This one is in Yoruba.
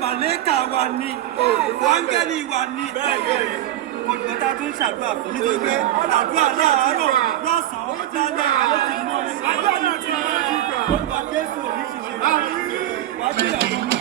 Màlẹ́kà wa ni, wáńgẹ́lì wa ni, olùkọ́ta tún ṣàdúrà fún nítorí pé àdúrà láàárọ̀ lọ́sàn-án lálẹ́ àwọn ti mọ̀ ẹ́. Àdúrà náà ti mọ̀ ẹ́. Olùkọ́ Jésù ò ní ṣiṣẹ́. Wàá bí àwọn ọmọ.